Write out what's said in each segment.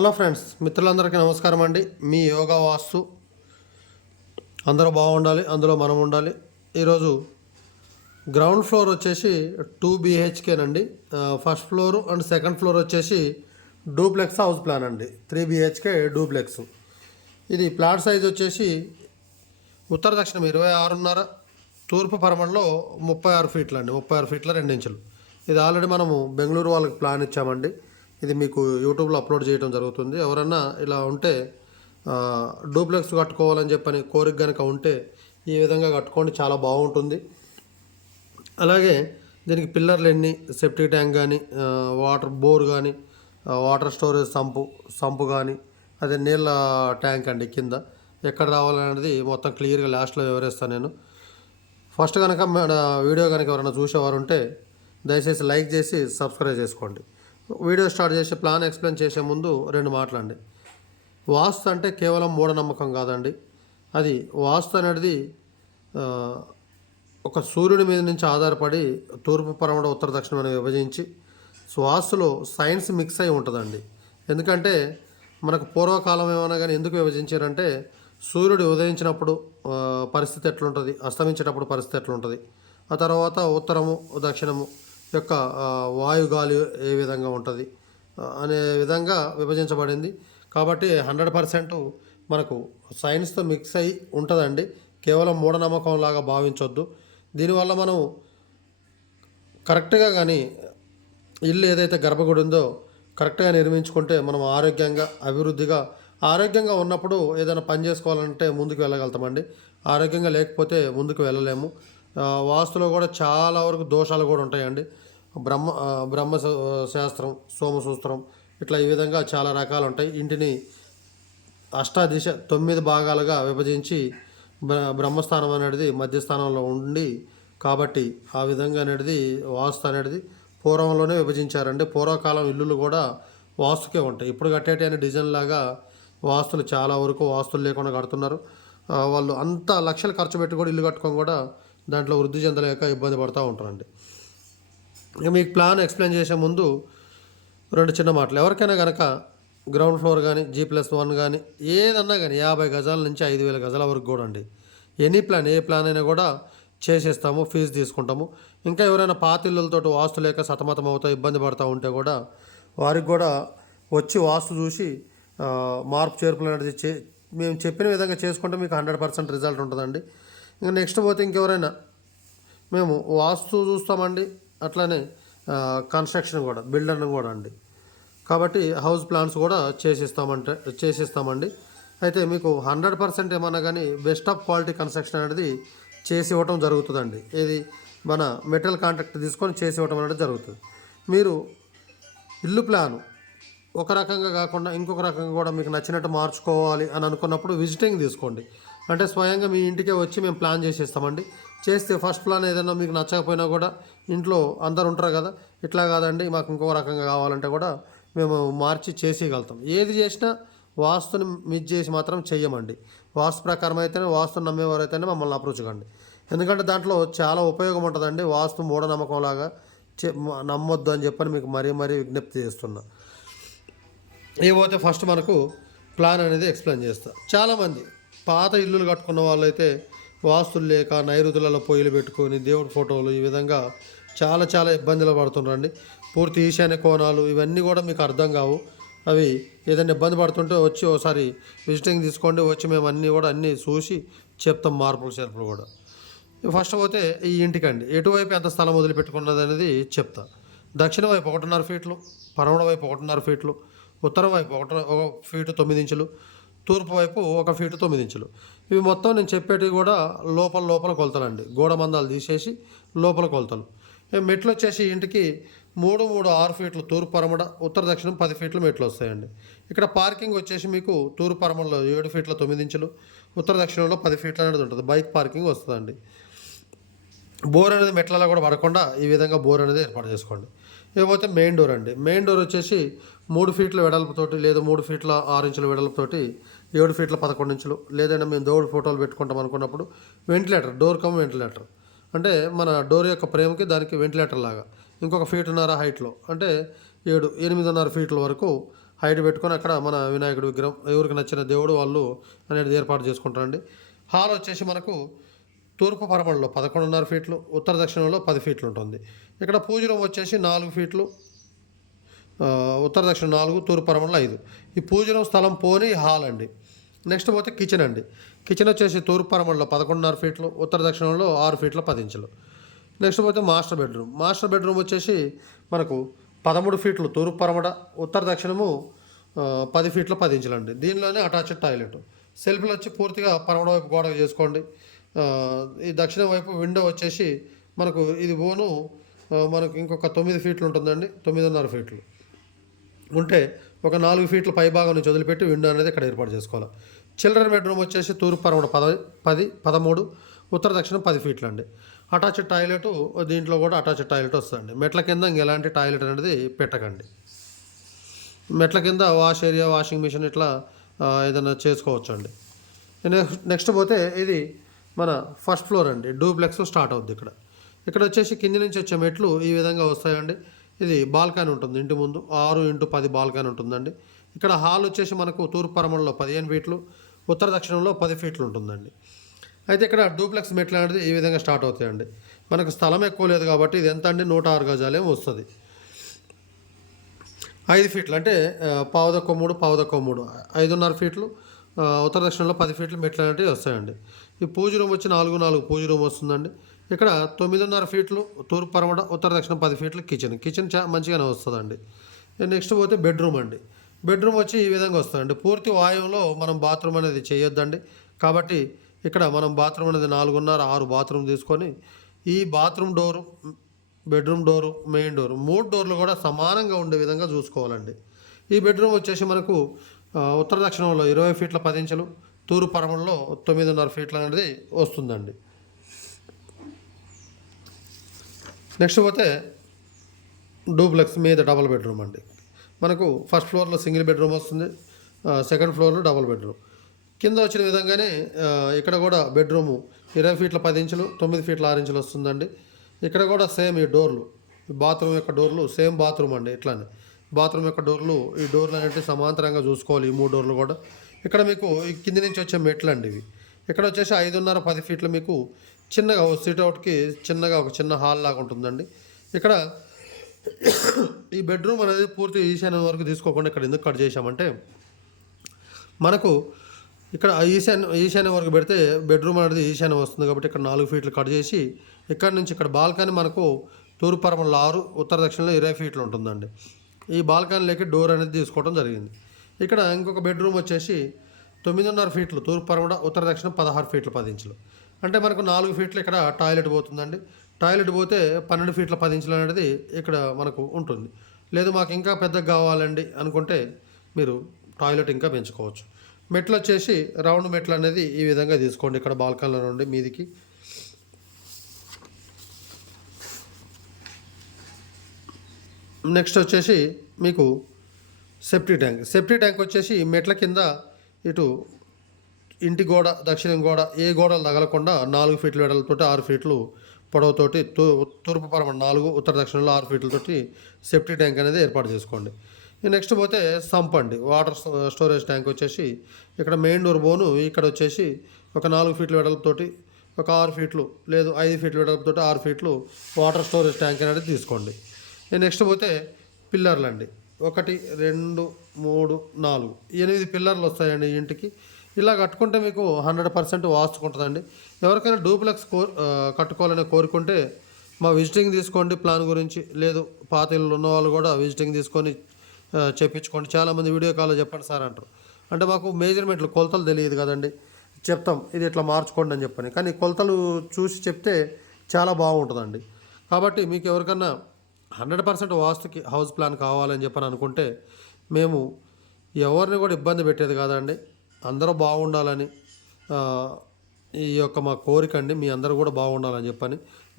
Hello friends, మిత్రులందరికీ నమస్కారం అండి. మీ యోగా వాస్తు అందరూ బాగుండాలి, అందులో మనం ఉండాలి. ఈరోజు గ్రౌండ్ ఫ్లోర్ వచ్చేసి 2 BHK first floor and second floor వచ్చేసి డూప్లెక్స్ హౌస్ ప్లాన్ అండి. 3 BHK డూప్లెక్స్. ఇది ప్లాట్ సైజ్ వచ్చేసి ఉత్తర దక్షిణం 26.5, తూర్పు పరమణలో 36 ఫీట్లు అండి. 36 ఫీట్ల 2 ఇంచులు. ఇది ఆల్రెడీ మనము బెంగళూరు వాళ్ళకి ప్లాన్ ఇచ్చామండి. ఇది మీకు యూట్యూబ్లో అప్లోడ్ చేయడం జరుగుతుంది. ఎవరన్నా ఇలా ఉంటే డూప్లెక్స్ కట్టుకోవాలని చెప్పని కోరిక కనుక ఉంటే ఈ విధంగా కట్టుకోండి, చాలా బాగుంటుంది. అలాగే దీనికి పిల్లర్లు ఎన్ని, సెప్టిక్ ట్యాంక్ కానీ, వాటర్ బోర్ కానీ, వాటర్ స్టోరేజ్ సంపు కానీ, అదే నీళ్ళ ట్యాంక్ అండి కింద ఎక్కడ రావాలనేది మొత్తం క్లియర్గా లాస్ట్లో వివరిస్తాను నేను. ఫస్ట్ కనుక మన వీడియో కనుక ఎవరైనా చూసేవారు ఉంటే దయచేసి లైక్ చేసి సబ్స్క్రైబ్ చేసుకోండి. వీడియో స్టార్ట్ చేసి ప్లాన్ ఎక్స్ప్లెయిన్ చేసే ముందు 2 మాటలండి. వాస్తు అంటే కేవలం మూఢనమ్మకం కాదండి. అది వాస్తు అనేది ఒక సూర్యుడి మీద నుంచి ఆధారపడి తూర్పు పరమడ ఉత్తర దక్షిణం అని విభజించి వాస్తులో సైన్స్ మిక్స్ అయి ఉంటుందండి. ఎందుకంటే మనకు పూర్వకాలం ఏమైనా కానీ ఎందుకు విభజించారంటే సూర్యుడు ఉదయించినప్పుడు పరిస్థితి ఎట్లుంటుంది, అస్తమించేటప్పుడు పరిస్థితి ఎట్లుంటుంది, ఆ తర్వాత ఉత్తరము దక్షిణము యొక్క వాయుగాలి ఏ విధంగా ఉంటుంది అనే విధంగా విభజించబడింది. కాబట్టి 100% మనకు సైన్స్తో మిక్స్ అయి ఉంటుందండి. కేవలం మూఢనమ్మకం లాగా భావించొద్దు. దీనివల్ల మనం కరెక్ట్గా కానీ ఇల్లు ఏదైతే గర్భగుడి ఉందో కరెక్ట్గా నిర్మించుకుంటే మనం ఆరోగ్యంగా ఉన్నప్పుడు ఏదైనా పని చేసుకోవాలంటే ముందుకు వెళ్ళగలుగుతామండి. ఆరోగ్యంగా లేకపోతే ముందుకు వెళ్ళలేము. వాస్తులో కూడా చాలా వరకు దోషాలు కూడా ఉంటాయండి. బ్రహ్మ శాస్త్రం, సోమసూత్రం, ఇట్లా ఈ విధంగా చాలా రకాలు ఉంటాయి. ఇంటిని అష్టాదిశ 9 భాగాలుగా విభజించి బ్రహ్మస్థానం అనేది మధ్యస్థానంలో ఉండి, కాబట్టి ఆ విధంగా అనేది వాస్తు అనేది పూర్వంలోనే విభజించారండి. పూర్వకాలం ఇల్లులు కూడా వాస్తుకే ఉంటాయి. ఇప్పుడు కట్టేటి డిజైన్ లాగా వాస్తులు చాలా వరకు వాస్తులు లేకుండా కడుతున్నారు. వాళ్ళు అంత లక్షలు ఖర్చు పెట్టి కూడా ఇల్లు కట్టుకొని కూడా దాంట్లో వృద్ధి చెందలేక ఇబ్బంది పడుతూ ఉంటారండి. ఇక మీకు ప్లాన్ ఎక్స్ప్లెయిన్ చేసే ముందు 2 చిన్న మాటలు. ఎవరికైనా కనుక గ్రౌండ్ ఫ్లోర్ కానీ G+1 కానీ ఏదన్నా కానీ 50 గజాల నుంచి 5,000 గజాల వరకు కూడా అండి ఎనీ ప్లాన్, ఏ ప్లాన్ అయినా కూడా చేసేస్తాము, ఫీజు తీసుకుంటాము. ఇంకా ఎవరైనా పాత ఇళ్ళతో వాస్తు లేక సతమతం అవుతా ఇబ్బంది పడుతూ ఉంటే కూడా వారికి కూడా వచ్చి వాస్తు చూసి మార్పు చేర్పులు అనేది మేము చెప్పిన విధంగా చేసుకుంటే మీకు 100% రిజల్ట్ ఉంటుందండి. ఇంకా నెక్స్ట్ పోతే ఇంకెవరైనా మేము వాస్తు చూస్తామండి, అట్లానే కన్స్ట్రక్షన్ కూడా, బిల్డర్ని కూడా అండి. కాబట్టి హౌస్ ప్లాన్స్ కూడా చేసిస్తామండి. అయితే మీకు 100% ఏమన్నా కానీ బెస్ట్ ఆఫ్ క్వాలిటీ కన్స్ట్రక్షన్ అనేది చేసి ఇవ్వటం జరుగుతుందండి. ఇది మన మెటీరియల్ కాంట్రాక్ట్ తీసుకొని చేసి ఇవ్వటం అనేది జరుగుతుంది. మీరు ఇల్లు ప్లాను ఒక రకంగా కాకుండా ఇంకొక రకంగా కూడా మీకు నచ్చినట్టు మార్చుకోవాలి అని అనుకున్నప్పుడు విజిటింగ్ తీసుకోండి. అంటే స్వయంగా మీ ఇంటికే వచ్చి మేము ప్లాన్ చేసేస్తామండి. చేస్తే ఫస్ట్ ప్లాన్ ఏదైనా మీకు నచ్చకపోయినా కూడా ఇంట్లో అందరు ఉంటారు కదా, ఇట్లా కాదండి మాకు ఇంకో రకంగా కావాలంటే కూడా మేము మార్చి చేసేయగలుగుతాం. ఏది చేసినా వాస్తుని మిస్ చేసి మాత్రం చెయ్యమండి. వాస్తు ప్రకారం అయితేనే, వాస్తుని నమ్మేవారు అయితేనే మమ్మల్ని అప్రోచ్ కండి. ఎందుకంటే దాంట్లో చాలా ఉపయోగం ఉంటుందండి. వాస్తు మూఢనమ్మకం లాగా నమ్మొద్దు అని చెప్పని మీకు మరీ విజ్ఞప్తి చేస్తున్నా. ఏవైతే ఫస్ట్ మనకు ప్లాన్ అనేది ఎక్స్ప్లెయిన్ చేస్తా. చాలామంది పాత ఇల్లులు కట్టుకున్న వాళ్ళైతే వాస్తులు లేక నైరుతులలో పొయ్యిలు పెట్టుకొని దేవుడి ఫోటోలు ఈ విధంగా చాలా ఇబ్బందులు పడుతున్నారండి. పూర్తి ఈశాన్య కోణాలు ఇవన్నీ కూడా మీకు అర్థం కావు. అవి ఏదైనా ఇబ్బంది పడుతుంటే వచ్చి ఒకసారి విజిటింగ్ తీసుకోండి. వచ్చి మేము అన్నీ చూసి చెప్తాం, మార్పులు చేర్పులు కూడా. ఫస్ట్ పోతే ఈ ఇంటికండి ఎటువైపు ఎంత స్థలం వదిలిపెట్టుకున్నది అనేది చెప్తా. దక్షిణ వైపు 1.5 ఫీట్లు, పరమణ వైపు 1.5 ఫీట్లు, ఉత్తరం వైపు 1 ఫీటు 9 ఇంచులు, తూర్పు వైపు 1 ఫీటు 9 ఇంచులు. ఇవి మొత్తం నేను చెప్పేటివి కూడా లోపల కొలతలండి. గోడ మందాలు తీసేసి లోపల కొలతలు. మెట్లు వచ్చేసి ఇంటికి 6 ఫీట్లు తూర్పు పరమడ, ఉత్తర దక్షిణం 10 ఫీట్లు మెట్లు వస్తాయండి. ఇక్కడ పార్కింగ్ వచ్చేసి మీకు తూర్పు పరమడలో 7 ఫీట్ల 9 ఇంచులు, ఉత్తర దక్షిణంలో 10 ఫీట్లు అనేది ఉంటుంది. బైక్ పార్కింగ్ వస్తుందండి. బోర్ అనేది మెట్లలో కూడా పడకుండా ఈ విధంగా బోర్ అనేది ఏర్పాటు చేసుకోండి. ఇకపోతే మెయిన్ డోర్ అండి. మెయిన్ డోర్ వచ్చేసి 3 ఫీట్ల వెడల్పుతోటి, లేదా 3 ఫీట్ల 6 ఇంచుల వెడల్పుతోటి, 7 ఫీట్ల 11 ఇంచులు, లేదంటే మేము దేవుడి ఫోటోలు పెట్టుకుంటాం అనుకున్నప్పుడు డోర్ కమ్ వెంటిలేటర్. అంటే మన డోర్ యొక్క ఫ్రేమ్కి దానికి వెంటిలేటర్ లాగా ఇంకొక 1.5 ఫీట్ హైట్లో, అంటే 8.5 ఫీట్ల వరకు హైట్ పెట్టుకొని అక్కడ మన వినాయకుడి విగ్రహం ఎవరికి నచ్చిన దేవుడు వాళ్ళు అనేది ఏర్పాటు చేసుకుంటారండి. హాల్ వచ్చేసి మనకు తూర్పు పరమణలో 11.5 ఫీట్లు, ఉత్తర దక్షిణంలో 10 ఫీట్లు ఉంటుంది. ఇక్కడ పూజ రూమ్ వచ్చేసి 4 ఫీట్లు, ఉత్తర దక్షిణ 4, తూర్పు పరమణలో 5. ఈ పూజ రూమ్ స్థలం పోని హాల్ అండి. నెక్స్ట్ పోతే కిచెన్ అండి. కిచెన్ వచ్చేసి తూర్పు పరమణలో 11.5 ఫీట్లు, ఉత్తర దక్షిణంలో 6 ఫీట్ల 10 ఇంచులు. నెక్స్ట్ పోతే మాస్టర్ బెడ్రూమ్. మాస్టర్ బెడ్రూమ్ వచ్చేసి మనకు 13 ఫీట్లు తూర్పు పరమడ, ఉత్తర దక్షిణము 10 ఫీట్ల 10 ఇంచులు అండి. దీనిలోనే అటాచ్డ్ టాయిలెట్. సెల్ఫ్లు వచ్చి పూర్తిగా పరమడ వైపు గోడకు చేసుకోండి. ఈ దక్షిణం వైపు విండో వచ్చేసి మనకు ఇది బోను మనకు ఇంకొక 9 ఫీట్లు ఉంటుందండి. 9.5 ఫీట్లు ఉంటే ఒక 4 ఫీట్ల పై భాగం నుంచి వదిలిపెట్టి విండో అనేది ఇక్కడ ఏర్పాటు చేసుకోవాలి. చిల్డ్రన్ బెడ్రూమ్ వచ్చేసి తూర్పు పరమడ 10, 13, ఉత్తర దక్షిణం 10 ఫీట్లు అండి. అటాచ్డ్ టాయిలెట్, దీంట్లో కూడా అటాచ్డ్ టాయిలెట్ వస్తుందండి. మెట్ల కింద ఎలాంటి టాయిలెట్ అనేది పెట్టకండి. మెట్ల కింద వాష్ ఏరియా, వాషింగ్ మిషన్ ఇట్లా ఏదైనా చేసుకోవచ్చు అండి. నెక్స్ట్ పోతే ఇది మన ఫస్ట్ ఫ్లోర్ అండి. డూప్లెక్స్ స్టార్ట్ అవుద్ది ఇక్కడ. ఇక్కడ వచ్చేసి కింది నుంచి వచ్చే మెట్లు ఈ విధంగా వస్తాయండి. ఇది బాల్కనీ ఉంటుంది ఇంటి ముందు, 6x10 బాల్కనీ ఉంటుందండి. ఇక్కడ హాల్ వచ్చేసి మనకు తూర్పు పరమణలో 15 ఫీట్లు, ఉత్తర దక్షిణంలో 10 ఫీట్లు ఉంటుందండి. అయితే ఇక్కడ డూప్లెక్స్ మెట్లు అనేది ఈ విధంగా స్టార్ట్ అవుతాయండి. మనకు స్థలం ఎక్కువ లేదు కాబట్టి ఇది ఎంత అండి 106 గజాలేమో వస్తుంది. 5 ఫీట్లు అంటే పావుదక్కువ 3, 5.5 ఫీట్లు, ఉత్తర దక్షిణంలో 10 ఫీట్లు మెట్లు అనేవి వస్తాయండి. ఈ పూజ రూమ్ వచ్చి 4x4 పూజ రూమ్ వస్తుందండి. ఇక్కడ 9.5 ఫీట్లు తూర్పు పరమడ, ఉత్తర దక్షిణం 10 ఫీట్లు కిచెన్ మంచిగానే వస్తుందండి. నెక్స్ట్ పోతే బెడ్రూమ్ అండి. బెడ్రూమ్ వచ్చి ఈ విధంగా వస్తుందండి. పూర్తి వాయువులో మనం బాత్రూమ్ అనేది చేయొద్దండి. కాబట్టి ఇక్కడ మనం బాత్రూమ్ అనేది 4.5-6 బాత్రూమ్ తీసుకొని ఈ bathroom door, bedroom door, main door 3 డోర్లు కూడా సమానంగా ఉండే విధంగా చూసుకోవాలండి. ఈ బెడ్రూమ్ వచ్చేసి మనకు ఉత్తర దక్షిణంలో 20 ఫీట్ల 10 ఇంచులు, తూర్పు పరమణలో 9.5 ఫీట్లు అనేది వస్తుందండి. నెక్స్ట్ పోతే డూప్లెక్స్ మీద డబల్ బెడ్రూమ్ అండి. మనకు ఫస్ట్ ఫ్లోర్లో సింగిల్ బెడ్రూమ్ వస్తుంది, సెకండ్ ఫ్లోర్లో డబల్ బెడ్రూమ్. కింద వచ్చిన విధంగానే ఇక్కడ కూడా బెడ్రూము 20 ఫీట్ల 10 ఇంచులు, 9 ఫీట్ల 6 ఇంచులు వస్తుందండి. ఇక్కడ కూడా సేమ్ ఈ డోర్లు, బాత్రూమ్ యొక్క డోర్లు సేమ్ బాత్రూమ్ అండి. ఇట్లానే బాత్రూమ్ యొక్క డోర్లు, ఈ డోర్లు అనేవి సమాంతరంగా చూసుకోవాలి. ఈ 3 డోర్లు కూడా. ఇక్కడ మీకు ఈ కింది నుంచి వచ్చే మెట్లు అండి ఇవి. ఇక్కడ వచ్చేసి 5.5-10 ఫీట్లు మీకు చిన్నగా సిట్అవుట్కి చిన్నగా ఒక చిన్న హాల్ లాగా ఉంటుందండి. ఇక్కడ ఈ బెడ్రూమ్ అనేది పూర్తి ఈశాన్యం వరకు తీసుకోకుండా ఇక్కడ ఎందుకు కట్ చేశామంటే మనకు ఇక్కడ ఈశాన్యం వరకు పెడితే బెడ్రూమ్ అనేది ఈశాన్యం వస్తుంది కాబట్టి ఇక్కడ 4 ఫీట్లు కట్ చేసి ఇక్కడ నుంచి ఇక్కడ బాల్కనీ మనకు తూర్పు పరమణలో 6, ఉత్తర దక్షిణంలో 20 ఫీట్లు ఉంటుందండి. ఈ బాల్కనీలోకి డోర్ అనేది తీసుకోవడం జరిగింది. ఇక్కడ ఇంకొక బెడ్రూమ్ వచ్చేసి 9.5 ఫీట్లు తూర్పు పరమడ, ఉత్తర దక్షిణం 16 ఫీట్ల 10 ఇంచులు. అంటే మనకు 4 ఫీట్లు ఇక్కడ టాయిలెట్ పోతుందండి. టాయిలెట్ పోతే 12 ఫీట్ల 10 ఇంచులు అనేది ఇక్కడ మనకు ఉంటుంది. లేదు మాకు ఇంకా పెద్దగా కావాలండి అనుకుంటే మీరు టాయిలెట్ ఇంకా పెంచుకోవచ్చు. మెట్లు వచ్చేసి రౌండ్ మెట్లు అనేది ఈ విధంగా తీసుకోండి. ఇక్కడ బాల్కనీలో నుండి మీదికి నెక్స్ట్ వచ్చేసి మీకు సెప్టీ ట్యాంక్ వచ్చేసి మెట్ల కింద ఇటు ఇంటి గోడ, దక్షిణం గోడ ఏ గోడలు తగలకుండా 4 ఫీట్ల వెడలతోటి 6 ఫీట్లు పొడవుతోటి తూర్పు పరమణ 4, ఉత్తర దక్షిణంలో 6 ఫీట్లతోటి సెప్టీ ట్యాంక్ అనేది ఏర్పాటు చేసుకోండి. నెక్స్ట్ పోతే సంప్ అండి. వాటర్ స్టోరేజ్ ట్యాంక్ వచ్చేసి ఇక్కడ మెయిన్ డోర్ బోను ఇక్కడ వచ్చేసి ఒక 4 ఫీట్ల వెడల్పుతోటి ఒక 6 ఫీట్లు లేదు 5 ఫీట్ల వెడల్పుతోటి 6 ఫీట్లు వాటర్ స్టోరేజ్ ట్యాంక్ అనేది తీసుకోండి. నెక్స్ట్ పోతే పిల్లర్లు అండి. 1, 2, 3, 4, 8 పిల్లర్లు వస్తాయండి ఇంటికి. ఇలా కట్టుకుంటే మీకు 100% వాస్తుకుంటుందండి. ఎవరికైనా డూప్లెక్స్ కట్టుకోవాలని కోరుకుంటే మా విజిటింగ్ తీసుకోండి ప్లాన్ గురించి. లేదు పాత ఇల్లు ఉన్న వాళ్ళు కూడా విజిటింగ్ తీసుకొని చెప్పించుకోండి. చాలామంది వీడియో కాల్లో చెప్పండి సార్ అంటారు. అంటే మాకు మెజర్మెంట్లు కొలతలు తెలియదు కదండి. చెప్తాం ఇది ఇట్లా మార్చుకోండి అని చెప్పని, కానీ కొలతలు చూసి చెప్తే చాలా బాగుంటుందండి. కాబట్టి మీకు ఎవరికన్నా 100% వాస్తుకి హౌస్ ప్లాన్ కావాలని చెప్పని అనుకుంటే మేము ఎవరిని కూడా ఇబ్బంది పెట్టేది కాదండి. అందరూ బాగుండాలని ఈ యొక్క మా కోరిక అండి. మీ అందరూ కూడా బాగుండాలని చెప్పని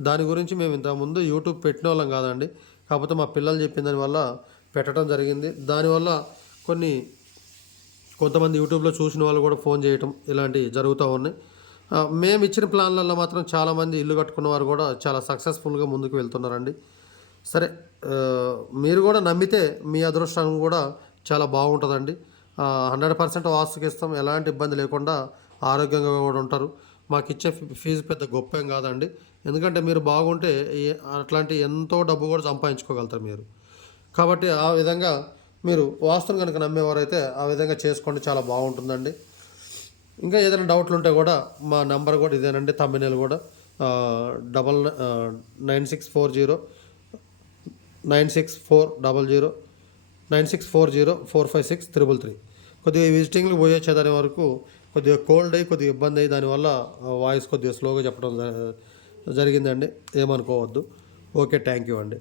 దాని గురించి మేము ఇంతకుముందు యూట్యూబ్ పెట్టిన వాళ్ళం కాదండి. కాకపోతే మా పిల్లలు చెప్పిన దానివల్ల పెట్టడం జరిగింది. దానివల్ల కొంతమంది యూట్యూబ్లో చూసిన వాళ్ళు కూడా ఫోన్ చేయటం ఇలాంటివి జరుగుతూ ఉన్నాయి. మేము ఇచ్చిన ప్లాన్లలో మాత్రం చాలామంది ఇల్లు కట్టుకున్న వారు కూడా చాలా సక్సెస్ఫుల్గా ముందుకు వెళ్తున్నారండి. సరే మీరు కూడా నమ్మితే మీ అదృష్టం కూడా చాలా బాగుంటుందండి. 100% వాస్తుకి ఇస్తాం. ఎలాంటి ఇబ్బంది లేకుండా ఆరోగ్యంగా కూడా ఉంటారు. మాకిచ్చే ఫీజు పెద్ద గొప్ప ఏం కాదండి. ఎందుకంటే మీరు బాగుంటే అట్లాంటి ఎంతో డబ్బు కూడా సంపాదించుకోగలుగుతారు మీరు. కాబట్టి ఆ విధంగా మీరు వాస్తుని కనుక నమ్మేవారైతే ఆ విధంగా చేసుకోండి, చాలా బాగుంటుందండి. ఇంకా ఏదైనా డౌట్లు ఉంటే కూడా మా నెంబర్ కూడా ఇదేనండి, థంబ్‌నెయిల్ కూడా 9640 9640 456 333. కొద్దిగా విజిటింగ్‌కి పోయొచ్చేదాని వరకు కొద్దిగా కోల్డ్ అయ్యి కొద్దిగా ఇబ్బంది అయ్యి దానివల్ల వాయిస్ కొద్దిగా స్లోగా చెప్పడం జరిగిందండి. ఏమనుకోవద్దు. ఓకే. థ్యాంక్ యూ అండి.